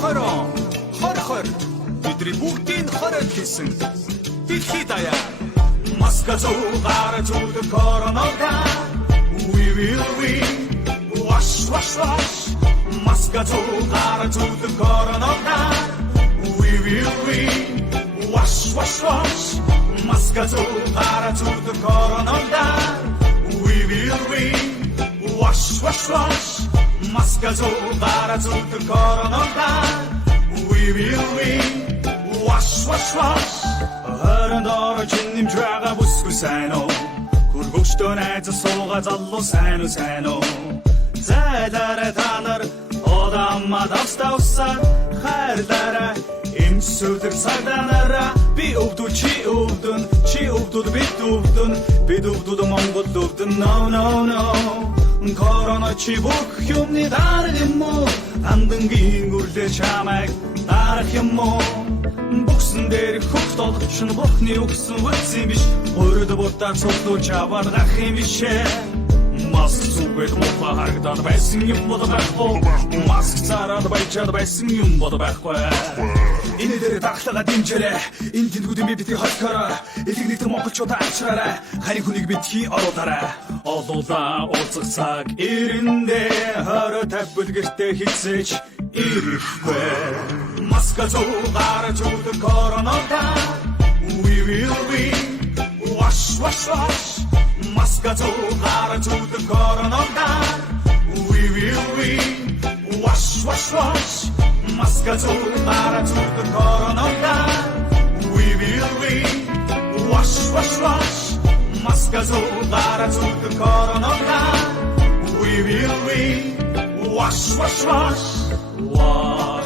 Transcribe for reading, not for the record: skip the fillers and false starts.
хорон хор бидний бүгдийн хорог хийсэн дэлхий даяар маска зугаар зүрх коронавида we will win wash wash wash маска зугаар зүрх коронавида we will win wash wash wash маска зугаар зүрх коронавида we will win wash wash wash маска зугаар зүрх коронавида we will win wash wash wash харандаар чиний жага бүсгүй сайн уу хөргөчтөө найз сууга залуу сайн уу зайлаараа та нар одамма давстаусаа хайрлаараа эмсүдэг саданараа би өвдөл чи өвдөл бид өвдөл Монгол өвдөн no корона чи бүх юмны дараг юм уу андангийн үрлээ чамайг дарах юм уу бүксэн дээр хөх толгоч нь бохны өгсөн үсэн биш өрөд бодаа цогтолж аваад гах юм бишээ маск зүгээд мохоо харагдаад байсан юм бол байхгүй маск цараад байчаад байсан юм бол байхгүй энэ дээр тахлага дэмжээрэй энэ тэнгүүдийн би битгий холкороо элэг монголчууд ачаарай харин хүнийг битгий оруулаарай олуулаа уулзах цаг ирэндээ хороо тавьбал гэртээ хийсэж ирэхгүй маска зугаар зүрх коронавида we will win wash wash wash маска зугаар зүрх коронавида we will win wash wash wash маска зугаар зүрх коронавида we will win wash wash wash маска зугаар зүрх коронавида we will win wash wash wash